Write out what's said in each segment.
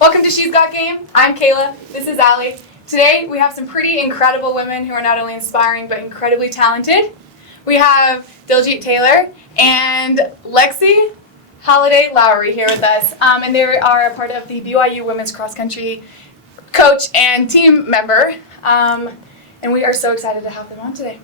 Welcome to She's Got Game. I'm Kayla. This is Allie. Today we have some pretty incredible women who are not only inspiring but incredibly talented. We have Diljeet Taylor and Lexy Halladay-Lowry here with us. And they are a part of the BYU Women's Cross Country coach and team member. And we are so excited to have them on today.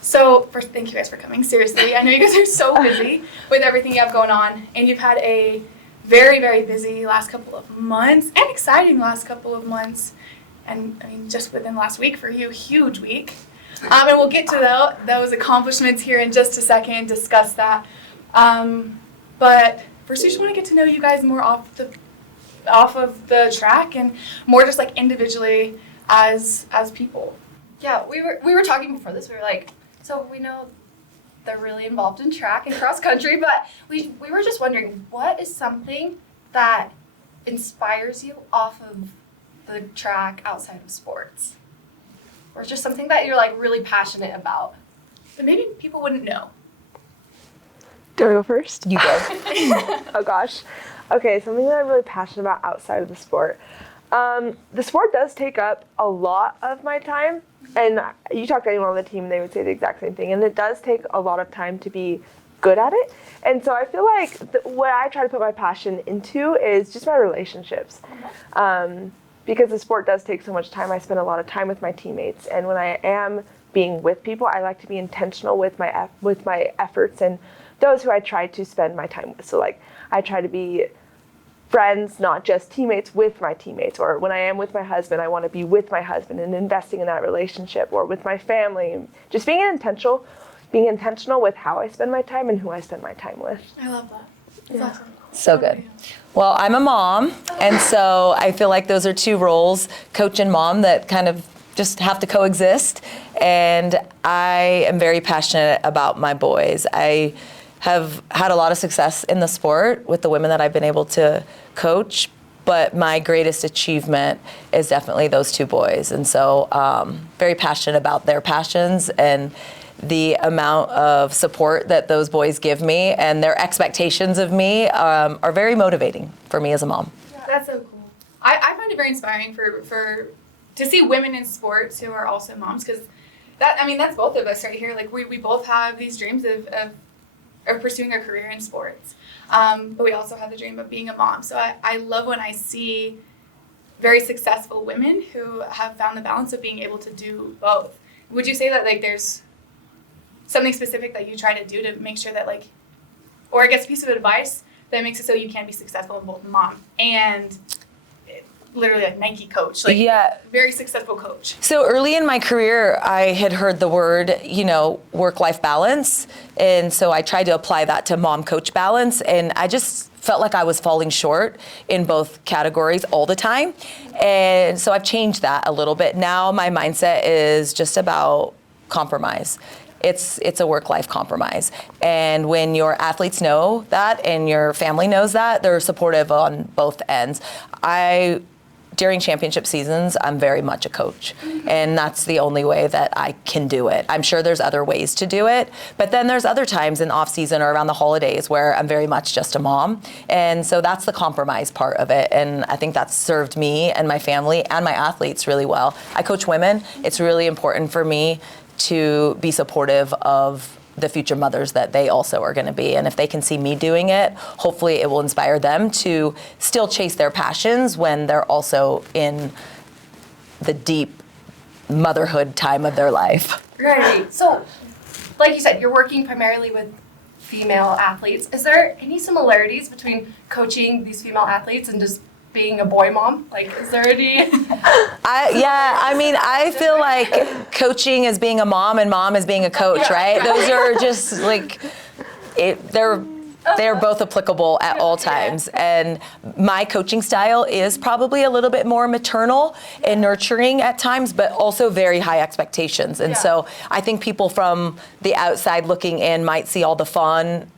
So first, thank you guys for coming. Seriously, I know you guys are so busy with everything you have going on, and you've had a very, very busy last couple of months and exciting last couple of months. And I mean, just within last week for you, huge week. And we'll get to those accomplishments here in just a second, discuss that. But first, we just want to get to know you guys more off of the track and more just like individually as people. Yeah, we were talking before this. We were like, so we know they're really involved in track and cross country, but we were just wondering, what is something that inspires you off of the track outside of sports? Or just something that you're like really passionate about? But maybe people wouldn't know. Do I go first? You go. Oh gosh. Okay, something that I'm really passionate about outside of the sport. The sport does take up a lot of my time, and you talk to anyone on the team, they would say the exact same thing, and it does take a lot of time to be good at it. And so I feel like what I try to put my passion into is just my relationships. Because the sport does take so much time, I spend a lot of time with my teammates, and when I am being with people, I like to be intentional with my efforts and those who I try to spend my time with. So like, I try to be friends, not just teammates, with my teammates. Or when I am with my husband, I want to be with my husband and investing in that relationship. Or with my family, just being intentional with how I spend my time and who I spend my time with. I love that. That's awesome. So good. Well, I'm a mom, and so I feel like those are two roles, coach and mom, that kind of just have to coexist. And I am very passionate about my boys. I have had a lot of success in the sport with the women that I've been able to coach, but my greatest achievement is definitely those two boys. And so very passionate about their passions and the amount of support that those boys give me, and their expectations of me are very motivating for me as a mom. Yeah, that's so cool. I find it very inspiring for to see women in sports who are also moms, because that's both of us right here. Like we both have these dreams of pursuing a career in sports, but we also have the dream of being a mom. So I love when I see very successful women who have found the balance of being able to do both. Would you say that like there's something specific that you try to do to make sure that like, or I guess a piece of advice that makes it so you can be successful in both mom and literally like Nike coach, like very successful coach? So early in my career, I had heard the word, work-life balance. And so I tried to apply that to mom-coach balance. And I just felt like I was falling short in both categories all the time. And so I've changed that a little bit. Now my mindset is just about compromise. It's a work-life compromise. And when your athletes know that and your family knows that, they're supportive on both ends. During championship seasons, I'm very much a coach, and that's the only way that I can do it. I'm sure there's other ways to do it, but then there's other times in off season or around the holidays where I'm very much just a mom, and so that's the compromise part of it, and I think that's served me and my family and my athletes really well. I coach women. It's really important for me to be supportive of the future mothers that they also are going to be. And if they can see me doing it, hopefully it will inspire them to still chase their passions when they're also in the deep motherhood time of their life. Right. So, like you said, you're working primarily with female athletes. Is there any similarities between coaching these female athletes and just being a boy mom? Like, is there any? I feel like coaching is being a mom and mom is being a coach, right? Those are just like, they're both applicable at all times. And my coaching style is probably a little bit more maternal and nurturing at times, but also very high expectations. And so I think people from the outside looking in might see all the fun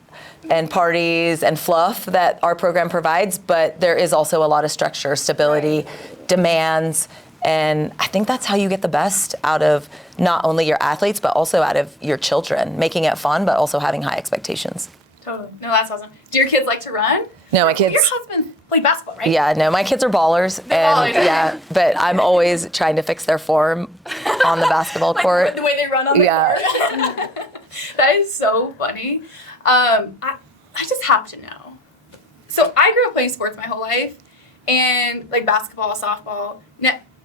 and parties and fluff that our program provides, but there is also a lot of structure, stability, demands, and I think that's how you get the best out of not only your athletes, but also out of your children, making it fun, but also having high expectations. Totally. No, that's awesome. Do your kids like to run? No, my kids. Your husband played basketball, right? Yeah, no, my kids are ballers. They're ballers. Yeah, but I'm always trying to fix their form on the basketball Like court. the way they run on the court. That is so funny. I just have to know. So I grew up playing sports my whole life, and like basketball, softball,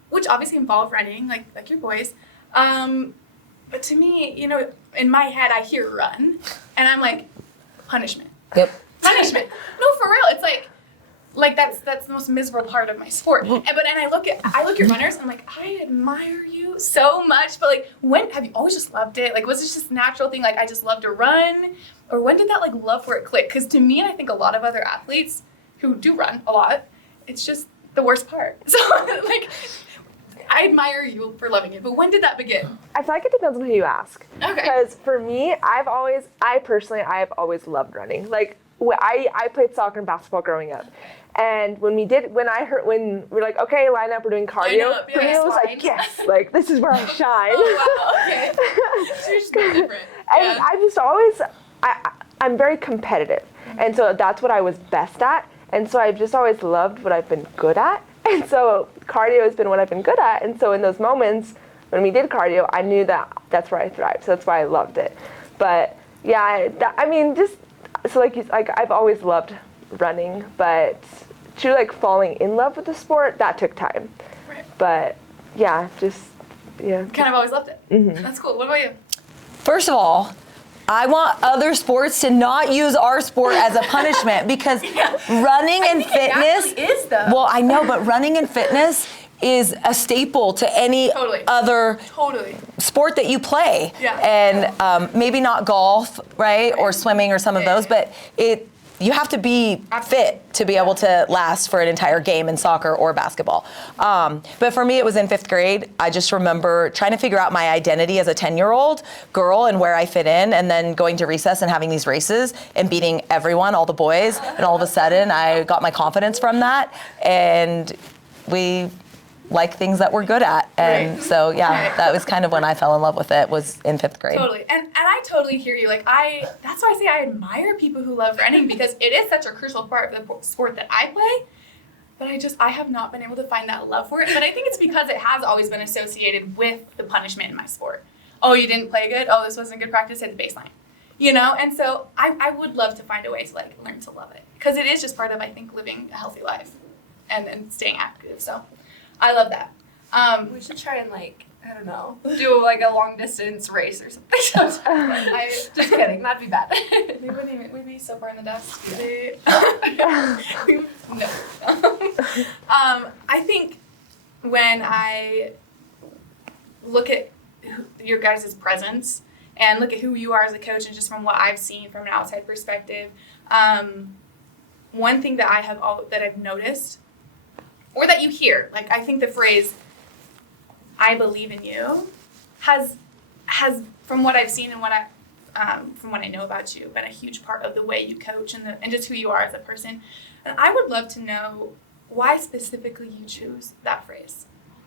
which obviously involve running, like your boys. But to me, you know, in my head, I hear run, and I'm like, punishment. Yep. Punishment. No, for real. It's like that's the most miserable part of my sport. And I look at runners, and I'm like, I admire you so much. But like, when have you always just loved it? Like, was this just a natural thing? Like, I just love to run, or when did that like love for it click? Because to me, and I think a lot of other athletes who do run a lot, it's just the worst part. So like, I admire you for loving it. But when did that begin? I feel like it depends on who you ask. Okay. Because for me, I've always loved running. Like, I played soccer and basketball growing up. And when we were like, okay, line up, we're doing cardio, for me it was like, yes, like, this is where I shine. Oh, wow, okay. So you're just being different. And Yeah. I've just always, I'm very competitive. And so that's what I was best at. And so I've just always loved what I've been good at. And so cardio has been what I've been good at. And so in those moments when we did cardio, I knew that that's where I thrived. So that's why I loved it. But yeah, I've always loved running, but to like falling in love with the sport, that took time. Right. But yeah, Kind of always loved it. Mm-hmm. That's cool. What about you? First of all, I want other sports to not use our sport as a punishment because running and fitness It is though. Well, I know, but running and fitness is a staple to any other sport that you play. Yeah. And maybe not golf, right? Or swimming or some of those, but you have to be fit to be able to last for an entire game in soccer or basketball. But for me, it was in 5th grade. I just remember trying to figure out my identity as a 10-year-old girl and where I fit in, and then going to recess and having these races and beating everyone, all the boys. And all of a sudden, I got my confidence from that. And we like things that we're good at. And so, that was kind of when I fell in love with it, was in 5th grade. Totally. And I totally hear you. Like, that's why I say I admire people who love running, because it is such a crucial part of the sport that I play. But I have not been able to find that love for it. But I think it's because it has always been associated with the punishment in my sport. Oh, you didn't play good? Oh, this wasn't good practice, hit the baseline. You know? And so I would love to find a way to like learn to love it. Because it is just part of, I think, living a healthy life and staying active. So I love that. We should try and like, I don't know, do like a long distance race or something. Just kidding, that'd be bad. We'd be so far in the dust. No. I think when I look at your guys' presence and look at who you are as a coach, and just from what I've seen from an outside perspective, one thing that I've noticed, or that you hear, like I think the phrase, I believe in you, has from what I've seen and from what I know about you, been a huge part of the way you coach and just who you are as a person. And I would love to know why specifically you choose that phrase,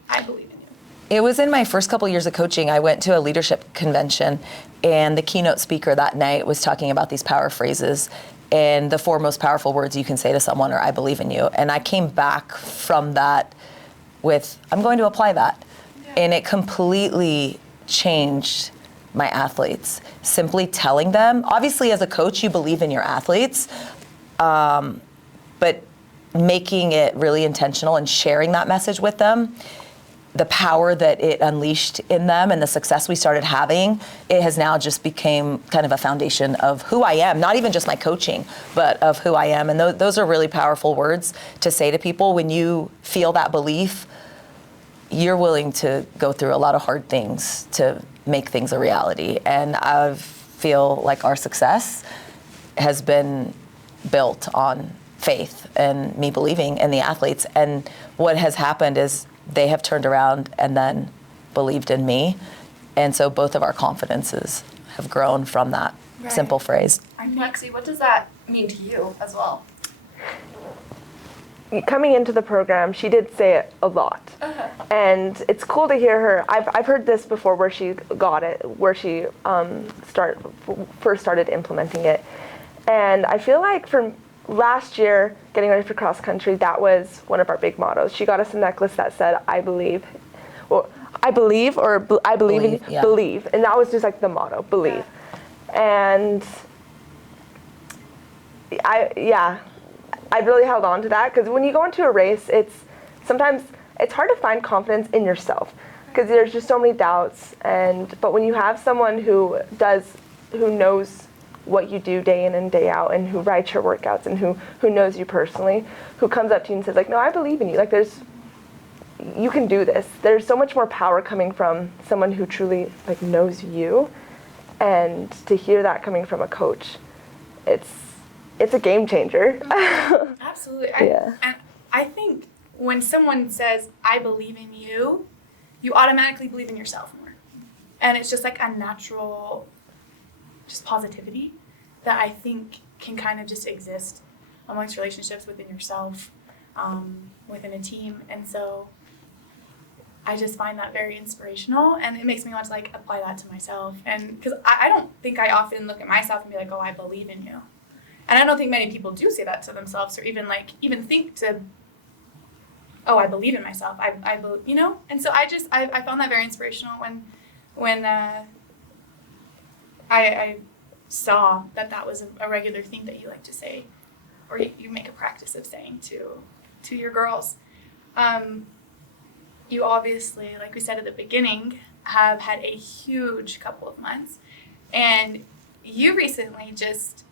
I believe in you. It was in my first couple years of coaching. I went to a leadership convention, and the keynote speaker that night was talking about these power phrases. And the 4 most powerful words you can say to someone are, I believe in you. And I came back from that with, I'm going to apply that. Yeah. And it completely changed my athletes. Simply telling them, obviously as a coach, you believe in your athletes, but making it really intentional and sharing that message with them, the power that it unleashed in them and the success we started having, it has now just became kind of a foundation of who I am, not even just my coaching, but of who I am. And those are really powerful words to say to people. When you feel that belief, you're willing to go through a lot of hard things to make things a reality. And I feel like our success has been built on faith and me believing in the athletes. And what has happened is they have turned around and then believed in me. And so both of our confidences have grown from that simple phrase. Lexy, what does that mean to you as well? Coming into the program, she did say it a lot. And it's cool to hear her. I've heard this before where she got it, where she first started implementing it. And I feel like from last year, getting ready for cross country, that was one of our big mottos. She got us a necklace that said, I believe. Well, I believe, or I believe in yeah. believe. And that was just like the motto, believe. And I really held on to that, because when you go into a race, sometimes it's hard to find confidence in yourself, because there's just so many doubts. But when you have someone who knows what you do day in and day out, and who writes your workouts, and who knows you personally, who comes up to you and says like, no, I believe in you. Like, you can do this. There's so much more power coming from someone who truly like knows you, and to hear that coming from a coach, it's a game changer. Absolutely. Yeah. And I think when someone says, I believe in you, you automatically believe in yourself more. And it's just like a natural just positivity that I think can kind of just exist amongst relationships within yourself, within a team. And so I just find that very inspirational, and it makes me want to like apply that to myself. And because I don't think I often look at myself and be like, oh, I believe in you. And I don't think many people do say that to themselves, or even think to, oh, I believe in myself. I believe, you know? And so I found that very inspirational when I saw that was a regular thing that you like to say, or you make a practice of saying to your girls. You obviously, like we said at the beginning, have had a huge couple of months, and you recently just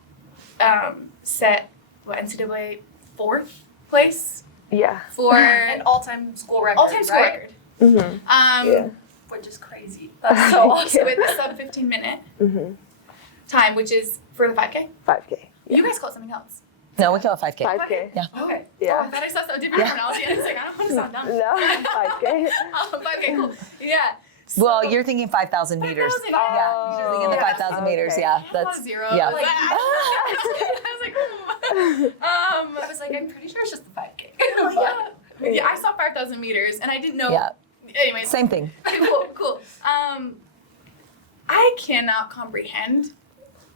set NCAA 4th place. Yeah. For an all-time school record. All-time school record. Mm-hmm. Which is crazy. That's so awesome. With a sub 15-minute time, which is for the 5K. 5K. Yeah. You guys call it something else. No, we call it 5K. 5K. Yeah. Okay. Yeah. Oh, I thought I saw some different terminology. I was like, I don't want to sound dumb. No, 5K. 5K, cool. Yeah. Well, you're thinking 5,000 meters. 5,000, Yeah, you're thinking the 5,000 meters. Okay. Yeah, I had a lot of zeros. yeah. Like, I was like, I was like, I'm pretty sure it's just the 5K. yeah, I saw 5,000 meters, and I didn't know. Yeah. Anyways. Same thing. Cool. I cannot comprehend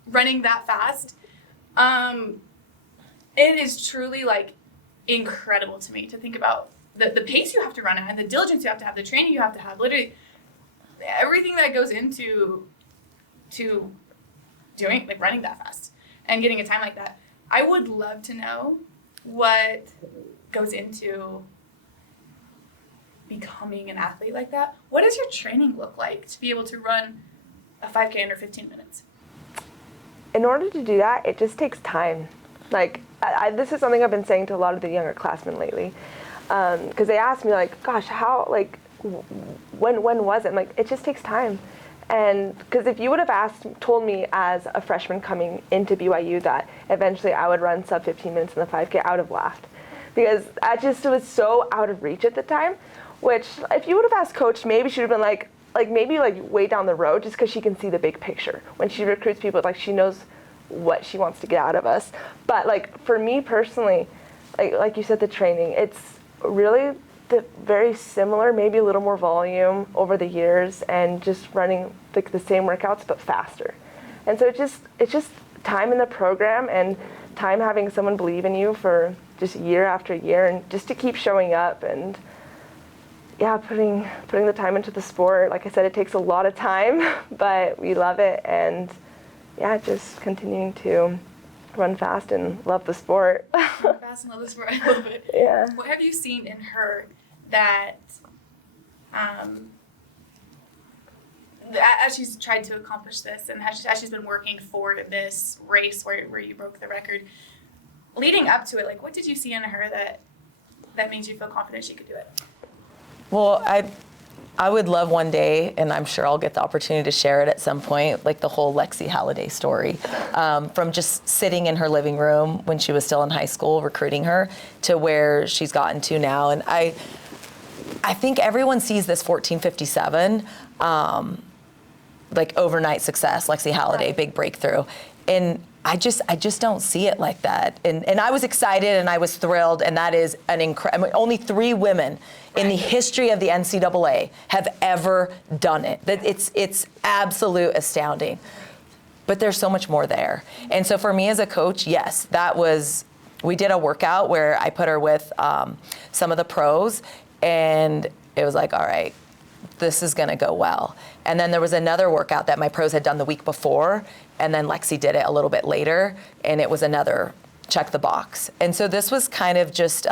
running that fast. It is truly like incredible to me to think about the pace you have to run at, and the diligence you have to have, the training you have to have, literally everything that goes into doing, like, running that fast and getting a time like that. I would love to know what goes into becoming an athlete like that. What does your training look like to be able to run a 5K under 15 minutes? In order to do that, it just takes time. Like, this is something I've been saying to a lot of the younger classmen lately, because they ask me like, gosh, how, like, when was it? I'm like, it just takes time. And because if you would have told me as a freshman coming into BYU that eventually I would run sub 15 minutes in the 5K, I would have laughed, because it was so out of reach at the time. Which, if you would have asked Coach, maybe she would have been like maybe way down the road, just because she can see the big picture. When she recruits people, like, she knows what she wants to get out of us. But like, for me personally, like you said, the training, it's really very similar, maybe a little more volume over the years, and just running like the same workouts but faster. And so it's just time in the program, and time having someone believe in you for just year after year, and just to keep showing up, and yeah, putting the time into the sport. Like I said, it takes a lot of time, but we love it, and yeah, just continuing to run fast and love the sport. Run fast and love the sport. I love it. Yeah. What have you seen in her that, as she's tried to accomplish this, and as she's been working for this race where you broke the record, leading up to it, like, what did you see in her that made you feel confident she could do it? Well, I would love one day, and I'm sure I'll get the opportunity to share it at some point, like the whole Lexy Halladay story, from just sitting in her living room when she was still in high school, recruiting her, to where she's gotten to now. And I think everyone sees this 14:57, like, overnight success, Lexy Halladay, Right. big breakthrough. And I just don't see it like that. And I was excited and I was thrilled, and that is only 3 women in the history of the NCAA have ever done it. That it's absolute astounding. but there's so much more there. And so for me as a coach, yes, we did a workout where I put her with some of the pros, and it was like, all right, this is gonna go well. And then there was another workout that my pros had done the week before, and then Lexy did it a little bit later, and it was another check the box. And so this was kind of just,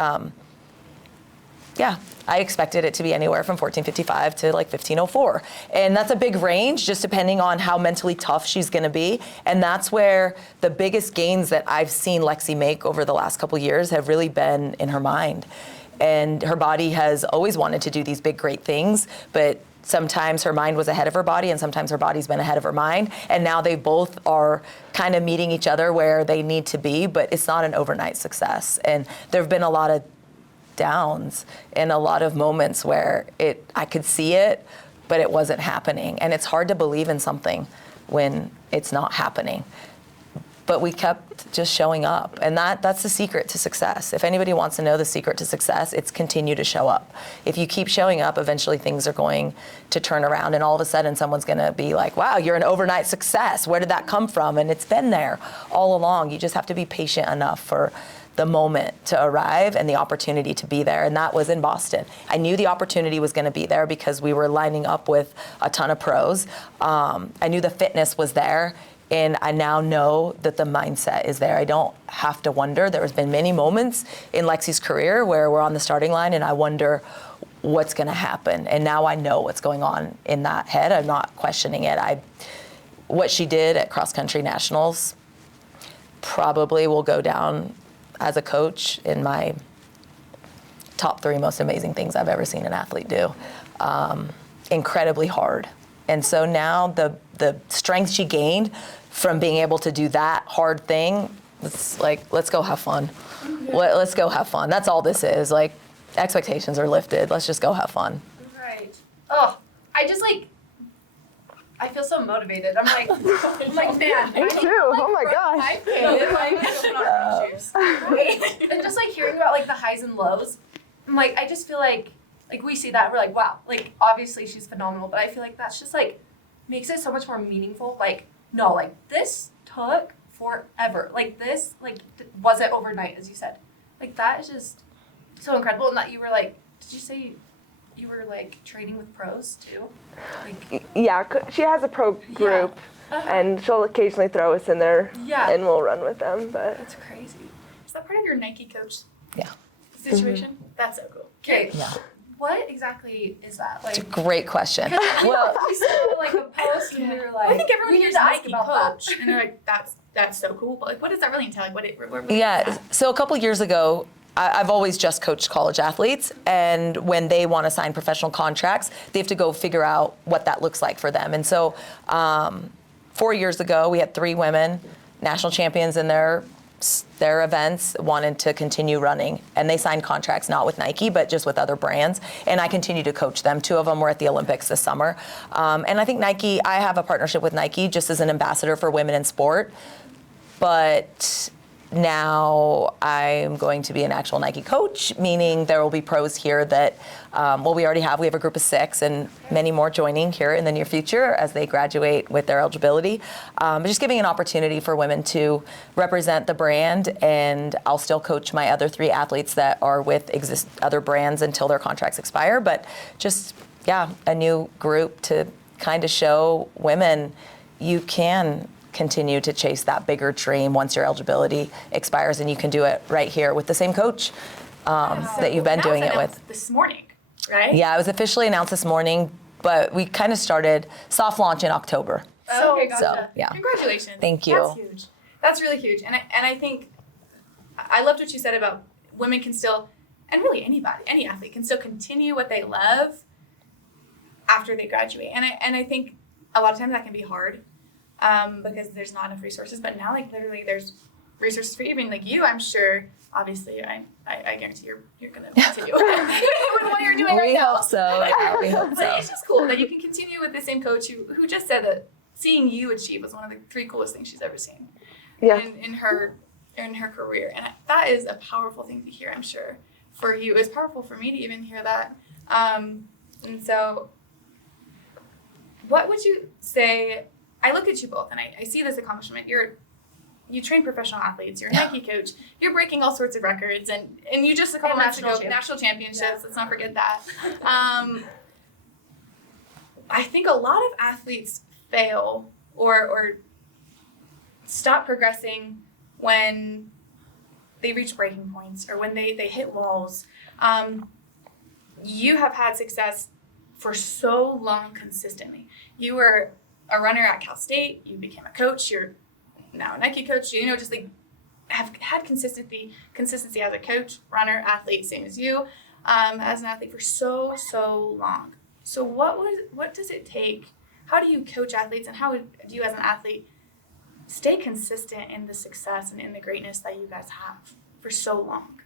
I expected it to be anywhere from 1455 to like 1504. And that's a big range, just depending on how mentally tough she's gonna be. And that's where the biggest gains that I've seen Lexy make over the last couple years have really been in her mind. And her body has always wanted to do these big, great things, but sometimes her mind was ahead of her body and sometimes her body's been ahead of her mind. And now they both are kind of meeting each other where they need to be, but it's not an overnight success. And there've been a lot of downs and a lot of moments where I could see it, but it wasn't happening. And it's hard to believe in something when it's not happening. But we kept just showing up, and that's the secret to success. If anybody wants to know the secret to success, it's continue to show up. If you keep showing up, eventually things are going to turn around, and all of a sudden someone's gonna be like, wow, you're an overnight success. Where did that come from? And it's been there all along. You just have to be patient enough for the moment to arrive and the opportunity to be there, and that was in Boston. I knew the opportunity was gonna be there because we were lining up with a ton of pros. I knew the fitness was there, and I now know that the mindset is there. I don't have to wonder. There's been many moments in Lexy's career where we're on the starting line and I wonder what's gonna happen. And now I know what's going on in that head. I'm not questioning it. What she did at cross country nationals probably will go down as a coach in my top 3 most amazing things I've ever seen an athlete do. Incredibly hard. And so now the strength she gained from being able to do that hard thing, it's like, let's go have fun. Let's go have fun. That's all this is. Like, expectations are lifted. Let's just go have fun. Right. Oh, I feel so motivated. I'm like, man. Me too. Oh my gosh. And just like hearing about like the highs and lows, I'm like, I just feel like we see that and we're like, wow, like obviously she's phenomenal, but I feel like that's just like makes it so much more meaningful. Like, no, like this took forever. Like this, like wasn't overnight, as you said. Like that is just so incredible. And that you were like, did you say you were like training with pros too? Like, Yeah, she has a pro group, and she'll occasionally throw us in there, and we'll run with them. But that's crazy. Is that part of your Nike coach Yeah. situation? That's so cool. Okay. Yeah. What exactly is that? Like, Great question. well, we saw like a post and we were like, I think everyone we hears need to ask Nike about coach, that. and they're like, that's so cool. But like, what does that really entail? Like, what Yeah, so a couple years ago, I've always just coached college athletes, and when they want to sign professional contracts, they have to go figure out what that looks like for them. And so 4 years ago, we had 3 women, national champions in their events, wanted to continue running, and they signed contracts not with Nike, but just with other brands, and I continue to coach them. 2 of them were at the Olympics this summer. And I think Nike, I have a partnership with Nike just as an ambassador for women in sport, but now I'm going to be an actual Nike coach, meaning there will be pros here that, we already have. We have a group of 6 and many more joining here in the near future as they graduate with their eligibility. But just giving an opportunity for women to represent the brand, and I'll still coach my other 3 athletes that are with other brands until their contracts expire. But just, a new group to kind of show women you can continue to chase that bigger dream once your eligibility expires, and you can do it right here with the same coach that you've been doing it with. This morning, right? Yeah, it was officially announced this morning, but we kind of started soft launch in October. Okay, gotcha. So, yeah. Congratulations. Thank you. That's huge. That's really huge. And I think I loved what you said about women can still, and really anybody, any athlete can still continue what they love after they graduate. And I think a lot of times that can be hard. Because there's not enough resources, but now like literally there's resources for even like you. I'm sure, obviously, I guarantee you're gonna continue with what you're doing right now. We hope so. Yeah, we hope But so. it's just cool that you can continue with the same coach who just said that seeing you achieve was one of the 3 coolest things she's ever seen. Yeah. In her career, and that is a powerful thing to hear. I'm sure for you, it was powerful for me to even hear that. And so, what would you say? I look at you both and I see this accomplishment. You train professional athletes. You're a Nike coach. You're breaking all sorts of records, and you just a couple months ago national championships. Yeah. Let's not forget that. I think a lot of athletes fail or stop progressing when they reach breaking points or when they hit walls. You have had success for so long consistently. You were a runner at Cal State. You became a coach. You're now a Nike coach. Just like have had consistency as a coach, runner, athlete, same as you, as an athlete for so long. So what does it take? How do you coach athletes, and how do you as an athlete stay consistent in the success and in the greatness that you guys have for so long?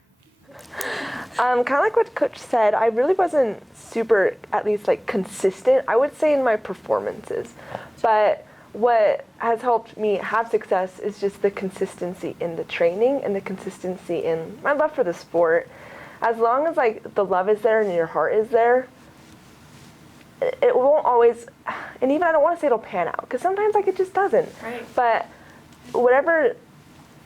Kind of like what Coach said, I really wasn't super, at least like consistent, I would say, in my performances. But what has helped me have success is just the consistency in the training and the consistency in my love for the sport. As long as like the love is there and your heart is there, it won't always, and even I don't want to say it'll pan out, because sometimes like it just doesn't. Right. But whatever,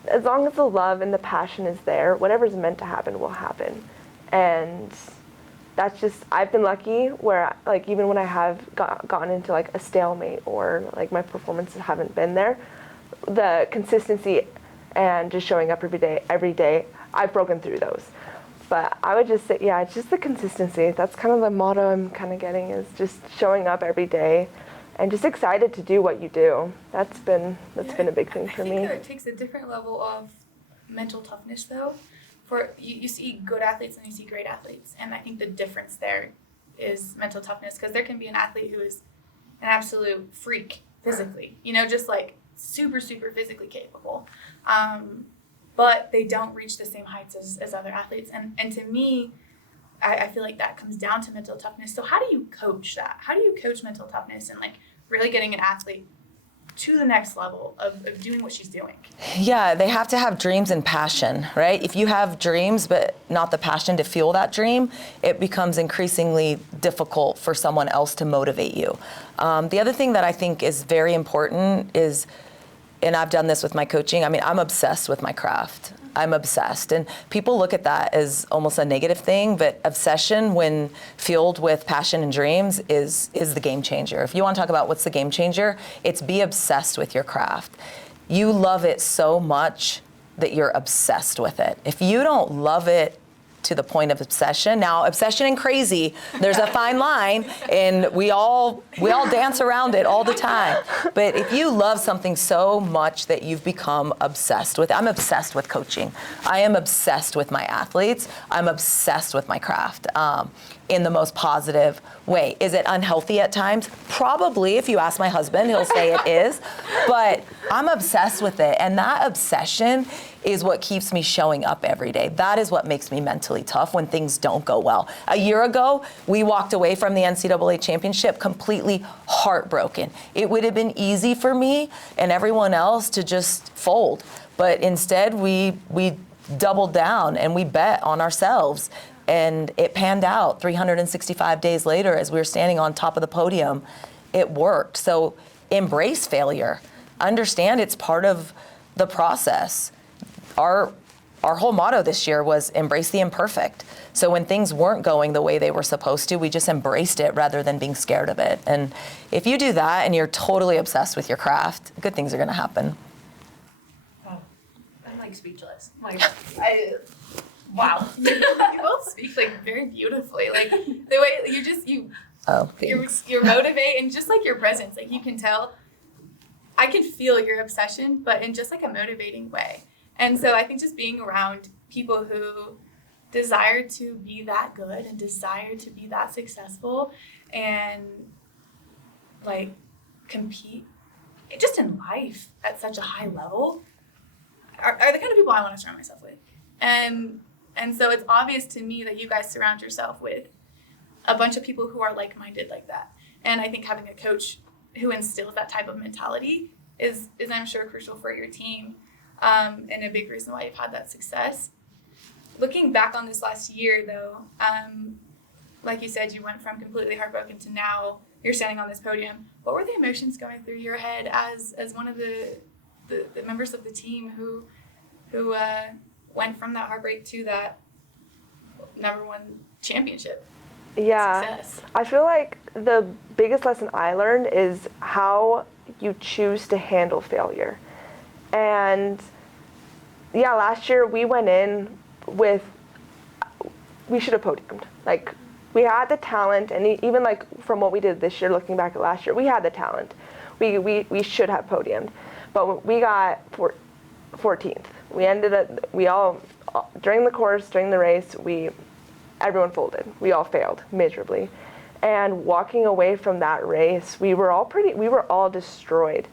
as long as the love and the passion is there, whatever's meant to happen will happen. And that's just, I've been lucky where like even when I have gotten into like a stalemate or like my performances haven't been there, the consistency and just showing up every day, I've broken through those. But I would just say, yeah, it's just the consistency. That's kind of the motto I'm kind of getting, is just showing up every day and just excited to do what you do. That's been a big thing for me. I think it takes a different level of mental toughness, though. For you see good athletes and you see great athletes, and I think the difference there is mental toughness, because there can be an athlete who is an absolute freak physically, just like super physically capable, but they don't reach the same heights as other athletes, and to me, I feel like that comes down to mental toughness. So how do you coach that? How do you coach mental toughness and like really getting an athlete to the next level of doing what she's doing? Yeah, they have to have dreams and passion, right? If you have dreams but not the passion to fuel that dream, it becomes increasingly difficult for someone else to motivate you. The other thing that I think is very important is, and I've done this with my coaching, I'm obsessed with my craft. I'm obsessed. And people look at that as almost a negative thing, but obsession, when fueled with passion and dreams, is the game changer. If you want to talk about what's the game changer, it's be obsessed with your craft. You love it so much that you're obsessed with it. If you don't love it to the point of obsession. Now, obsession and crazy, there's a fine line, and we all dance around it all the time. But if you love something so much that you've become obsessed with, I'm obsessed with coaching. I am obsessed with my athletes. I'm obsessed with my craft. In the most positive way. Is it unhealthy at times? Probably. If you ask my husband, he'll say it is. But I'm obsessed with it. And that obsession is what keeps me showing up every day. That is what makes me mentally tough when things don't go well. A year ago, we walked away from the NCAA championship completely heartbroken. It would have been easy for me and everyone else to just fold. But instead, we doubled down and we bet on ourselves. And it panned out 365 days later as we were standing on top of the podium. It worked. So embrace failure. Understand it's part of the process. Our whole motto this year was embrace the imperfect. So when things weren't going the way they were supposed to, we just embraced it rather than being scared of it. And if you do that and you're totally obsessed with your craft, good things are going to happen. Oh, I'm like speechless. Wow. You both speak like very beautifully. Like the way you're motivating, just like your presence. Like you can tell, I can feel your obsession, but in just like a motivating way. And so I think just being around people who desire to be that good and desire to be that successful and like compete just in life at such a high level are the kind of people I want to surround myself with. And so it's obvious to me that you guys surround yourself with a bunch of people who are like-minded like that. And I think having a coach who instills that type of mentality is I'm sure, crucial for your team, and a big reason why you've had that success. Looking back on this last year, though, like you said, you went from completely heartbroken to now you're standing on this podium. What were the emotions going through your head as one of the members of the team who went from that heartbreak to that #1 championship? Yeah, Success. I feel like the biggest lesson I learned is how you choose to handle failure. And yeah, last year we went in with, we should have podiumed. Like, we had the talent, and even like from what we did this year, looking back at last year, we had the talent. We should have podiumed, but we got 14th. We ended up, we all, during the course, during the race, everyone folded. We all failed miserably. And walking away from that race, we were all destroyed,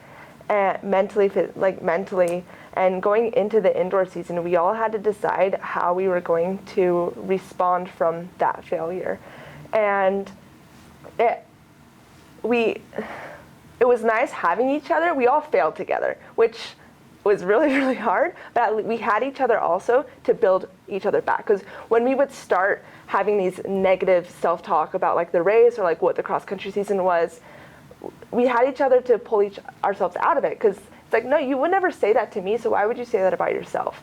and mentally. And going into the indoor season, we all had to decide how we were going to respond from that failure. And it was nice having each other. We all failed together, which was really, really hard, but we had each other also to build each other back. Because when we would start having these negative self-talk about like the race or like what the cross-country season was, we had each other to pull ourselves out of it. Because it's like, no, you would never say that to me, so why would you say that about yourself?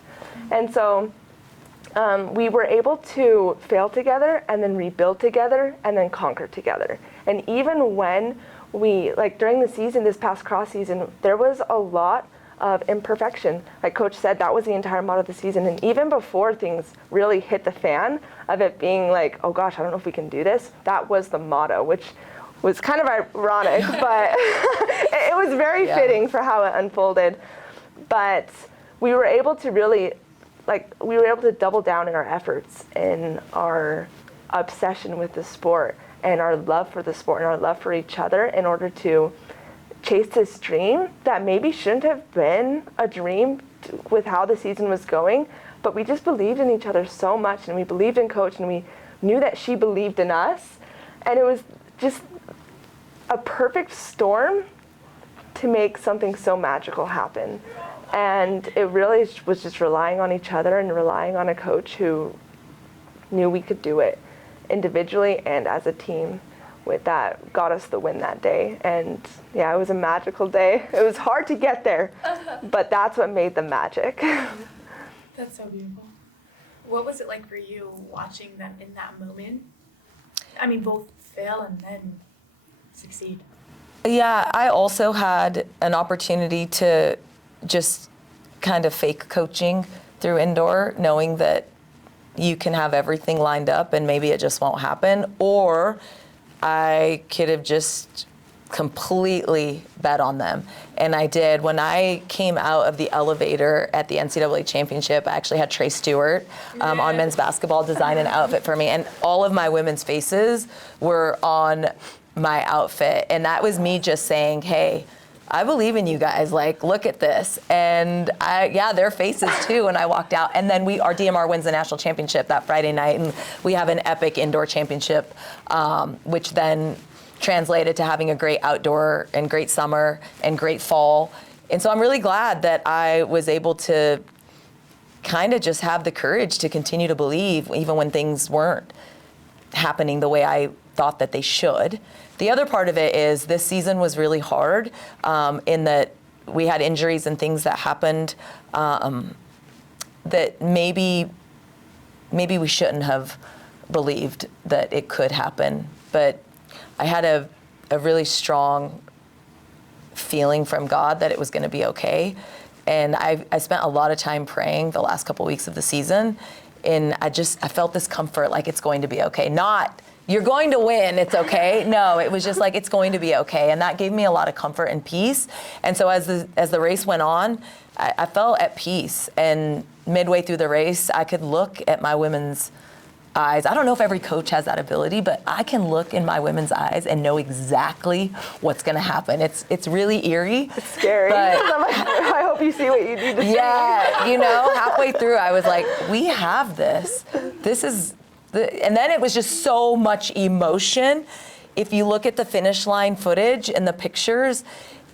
And so we were able to fail together and then rebuild together and then conquer together. And even when we, like during the season, this past cross season, there was a lot of imperfection. Like Coach said, that was the entire motto of the season. And even before things really hit the fan of it being like, oh gosh, I don't know if we can do this, that was the motto, which was kind of ironic, but it was very fitting for how it unfolded. But we were able to really, we were able to double down in our efforts in our obsession with the sport and our love for the sport and our love for each other in order to chase this dream that maybe shouldn't have been a dream with how the season was going, but we just believed in each other so much, and we believed in Coach, and we knew that she believed in us, and it was just a perfect storm to make something so magical happen. And it really was just relying on each other and relying on a coach who knew we could do it individually and as a team. With that, got us the win that day. And yeah, it was a magical day. It was hard to get there, but that's what made the magic. That's so beautiful. What was it like for you watching them in that moment? I mean, both fail and then succeed. Yeah, I also had an opportunity to just kind of fake coaching through indoor, knowing that you can have everything lined up and maybe it just won't happen, or I could have just completely bet on them. And I did. When I came out of the elevator at the NCAA championship, I actually had Trey Stewart on men's basketball design an outfit for me. And all of my women's faces were on my outfit. And that was me just saying, hey, I believe in you guys. Like, look at this. And their faces too. And I walked out. And then our DMR wins the national championship that Friday night. And we have an epic indoor championship, which then translated to having a great outdoor and great summer and great fall. And so I'm really glad that I was able to kind of just have the courage to continue to believe even when things weren't happening the way I thought that they should. The other part of it is this season was really hard in that we had injuries and things that happened that maybe we shouldn't have believed that it could happen. But I had a really strong feeling from God that it was going to be okay. And I spent a lot of time praying the last couple weeks of the season, and I felt this comfort, like it's going to be okay. Not, you're going to win, it's okay. No, it was just like, it's going to be okay. And that gave me a lot of comfort and peace. And so as the race went on, I felt at peace. And midway through the race, I could look at my women's eyes. I don't know if every coach has that ability, but I can look in my women's eyes and know exactly what's going to happen. It's really eerie. It's scary. But I'm like, I hope you see what you need to see. Yeah, halfway through, I was like, we have this. This is, and then it was just so much emotion. If you look at the finish line footage and the pictures,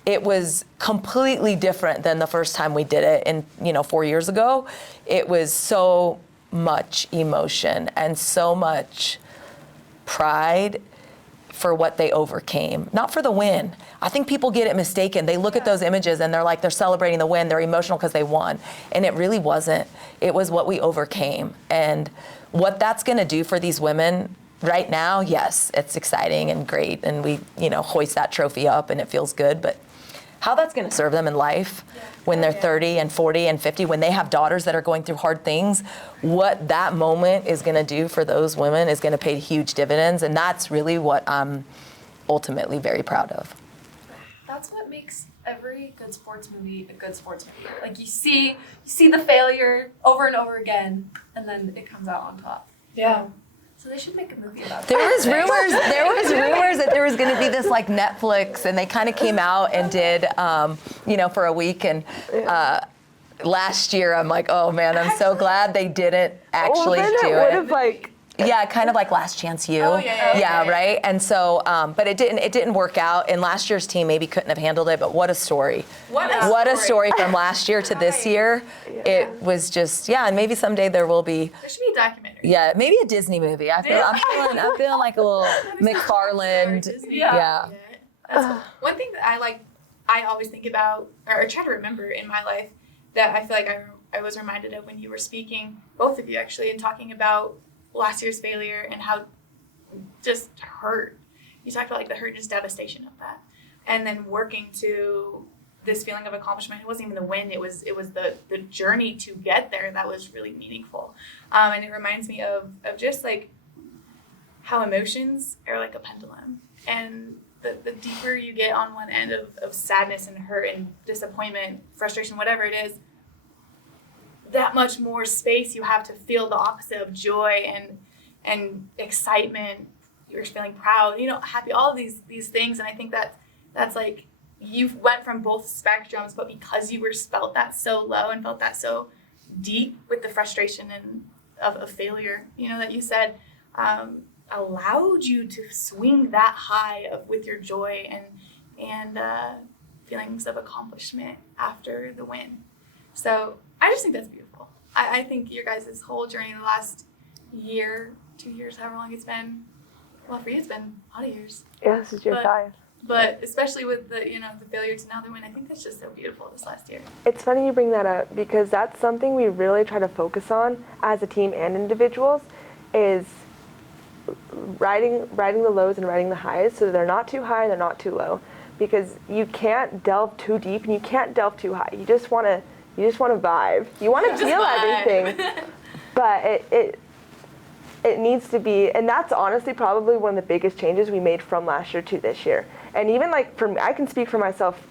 it was completely different than the first time we did it 4 years ago. It was so much emotion and so much pride for what they overcame, not for the win. I think people get it mistaken. They look at those images and they're like, they're celebrating the win, they're emotional because they won. And it really wasn't. It was what we overcame. And what that's gonna do for these women right now, yes, it's exciting and great, and we, hoist that trophy up and it feels good, but how that's gonna serve them in life when they're 30 and 40 and 50, when they have daughters that are going through hard things, what that moment is gonna do for those women is gonna pay huge dividends, and that's really what I'm ultimately very proud of. That's what makes every good sports movie a good sports movie. Like you see the failure over and over again, and then it comes out on top. Yeah. So they should make a movie about There that. was rumors that there was going to be this like Netflix, and they kind of came out and did, for a week. And last year, I'm like, oh man, I'm so glad they didn't actually do it. Yeah, kind of like Last Chance U. Oh, yeah. Yeah, right. And so, but it didn't work out. And last year's team maybe couldn't have handled it. But what a story! What a story from last year to this year. It was just, and maybe someday there will be. There should be a documentary. Yeah, maybe a Disney movie. I'm feeling like a little McFarland. Yeah. That's cool. One thing that I always think about, or try to remember in my life, that I feel like I was reminded of when you were speaking, both of you actually, and talking about last year's failure and how just hurt. You talked about like the hurt and just devastation of that, and then working to this feeling of accomplishment. It wasn't even the win. It was the journey to get there that was really meaningful. And it reminds me of just like how emotions are like a pendulum, and the deeper you get on one end of sadness and hurt and disappointment, frustration, whatever it is, that much more space you have to feel the opposite of joy and excitement. You're feeling proud, happy, all of these things. And I think that's like, you went from both spectrums, but because you felt that so low and felt that so deep with the frustration and of failure, that you said, allowed you to swing that high with your joy and feelings of accomplishment after the win. So I just think that's beautiful. I think your guys' whole journey the last year, 2 years, however long it's been, well, for you it's been a lot of years. Yeah, this is year 5. But especially with the failure to now the win, I think that's just so beautiful this last year. It's funny you bring that up, because that's something we really try to focus on as a team and individuals, is riding the lows and riding the highs, so they're not too high and they're not too low, because you can't delve too deep and you can't delve too high. You just want to vibe. You want to feel everything, but it needs to be, and that's honestly probably one of the biggest changes we made from last year to this year. And even like I can speak for myself,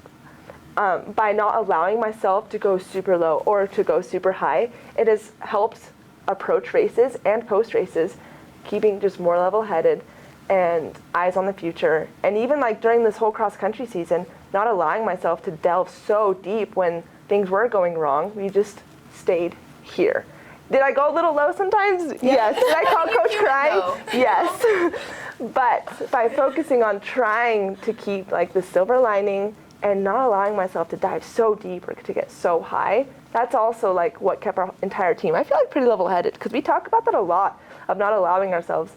by not allowing myself to go super low or to go super high, it has helped approach races and post races, keeping just more level-headed and eyes on the future. And even like during this whole cross-country season, not allowing myself to delve so deep when things were going wrong. We just stayed here. Did I go a little low sometimes? Yes. Did I call Coach crying? Yes. But by focusing on trying to keep like the silver lining and not allowing myself to dive so deep or to get so high, that's also like what kept our entire team, I feel like, pretty level-headed, because we talk about that a lot, of not allowing ourselves,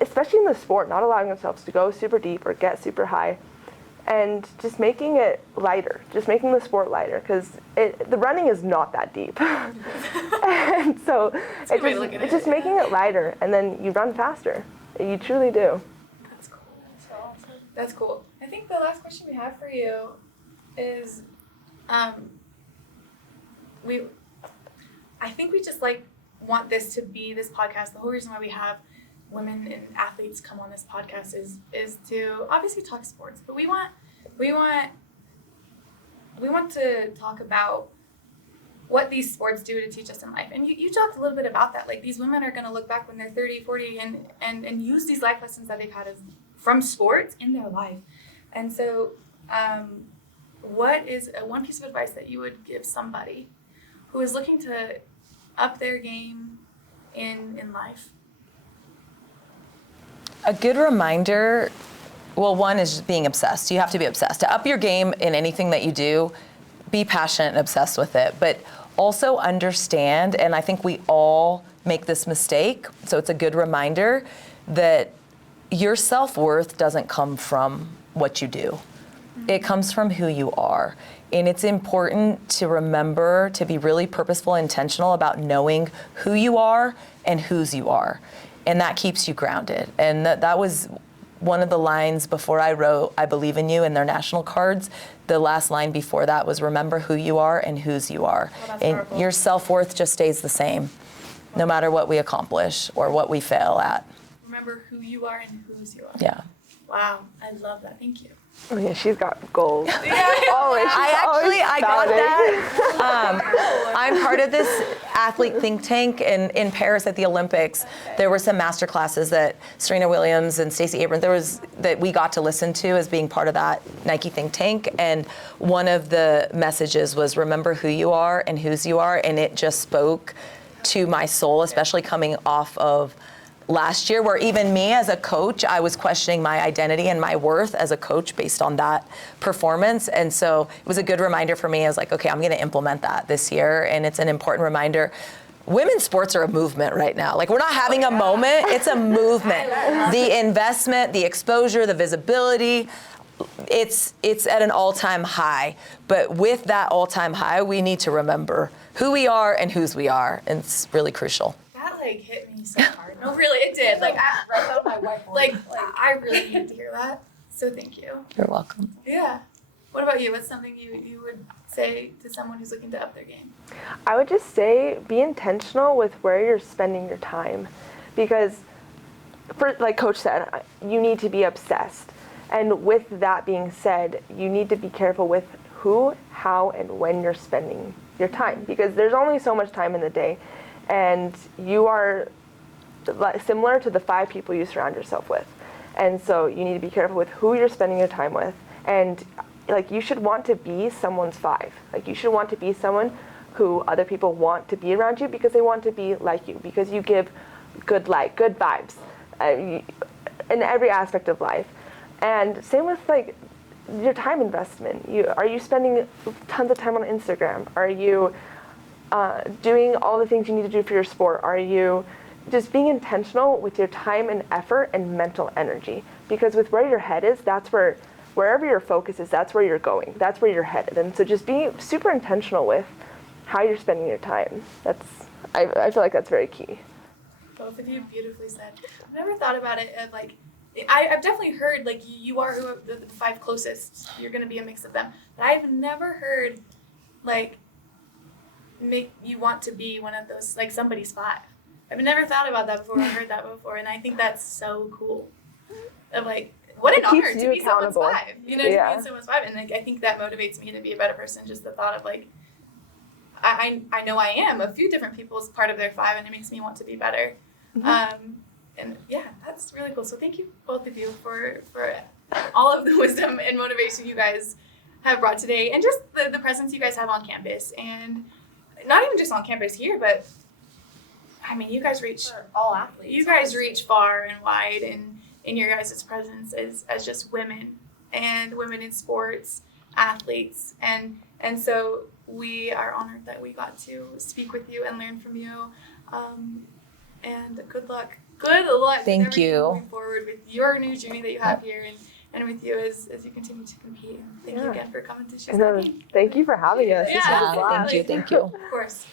especially in the sport, not allowing ourselves to go super deep or get super high, and just making it lighter, just making the sport lighter, because the running is not that deep. And so it's just making it lighter, and then you run faster. You truly do. That's cool. That's awesome. That's cool. I think the last question we have for you is, I think we just want this to be this podcast. The whole reason why we have women and athletes come on this podcast is to obviously talk sports, but we want to talk about what these sports do to teach us in life. And you talked a little bit about that. Like, these women are going to look back when they're 30, 40 and use these life lessons that they've had from sports in their life. And so what is one piece of advice that you would give somebody who is looking to up their game in life? A good reminder, well, one is just being obsessed. You have to be obsessed. To up your game in anything that you do, be passionate and obsessed with it. But also understand, and I think we all make this mistake, so it's a good reminder, that your self-worth doesn't come from what you do. It comes from who you are. And it's important to remember to be really purposeful and intentional about knowing who you are and whose you are. And that keeps you grounded. And that was one of the lines before I wrote, I believe in you, in their national cards. The last line before that was, remember who you are and whose you are. Well, and powerful. your self-worth just stays the same, no matter what we accomplish or what we fail at. Remember who you are and whose you are. Yeah. Wow, I love that. Thank you. Oh yeah, she's got goals. Yeah. Always. I got validating. that. I'm part of this athlete think tank in Paris at the Olympics. There were some master classes that Serena Williams and Stacey Abrams, that we got to listen to as being part of that Nike think tank. And one of the messages was, remember who you are and whose you are. And it just spoke to my soul, especially coming off of last year, where even me as a coach, I was questioning my identity and my worth as a coach based on that performance. And so it was a good reminder for me. I was like, okay, I'm going to implement that this year. And it's an important reminder. Women's sports are a movement right now. Like, we're not having a moment, it's a movement. The investment, the exposure, the visibility, it's at an all-time high. But with that all-time high, we need to remember who we are and whose we are. And it's really crucial. That hit me so hard. No, really, it did. Right on my whiteboard. I really needed to hear that. So thank you. You're welcome. Yeah. What about you? What's something you would say to someone who's looking to up their game? I would just say be intentional with where you're spending your time, because, like Coach said, you need to be obsessed. And with that being said, you need to be careful with who, how, and when you're spending your time, because there's only so much time in the day, and you are similar to the 5 people you surround yourself with. And so you need to be careful with who you're spending your time with. And like, you should want to be someone's 5. Like, you should want to be someone who other people want to be around you, because they want to be like you, because you give good light, good vibes in every aspect of life. And same with like your time investment. Are you spending tons of time on Instagram? Are you doing all the things you need to do for your sport? Are you just being intentional with your time and effort and mental energy? Because with where your head is, that's wherever your focus is, that's where you're going. That's where you're headed. And so just being super intentional with how you're spending your time. I feel like that's very key. Both of you beautifully said. I've never thought about it of like, I've definitely heard like you are who the 5 closest. You're going to be a mix of them. But I've never heard like make you want to be one of those, like somebody's 5. I've never thought about that before. I've heard that before, and I think that's so cool. Of like, what an honor to be someone's 5. You know, Yeah. to be someone's 5, and like I think that motivates me to be a better person. Just the thought of like, I know I am a few different people's part of their 5, and it makes me want to be better. And yeah, that's really cool. So thank you both of you for all of the wisdom and motivation you guys have brought today, and just the presence you guys have on campus, and not even just on campus here, but I mean, you guys reach all athletes. You guys reach far and wide in your guys' presence as just women and women in sports, athletes, and so we are honored that we got to speak with you and learn from you. And good luck. Good luck. Thank with everything you. Moving forward with your new journey that you have here, and with you as you continue to compete. And thank you again for coming to share. Thank you for having us. Yeah, This was a blast. Thank you. Of course.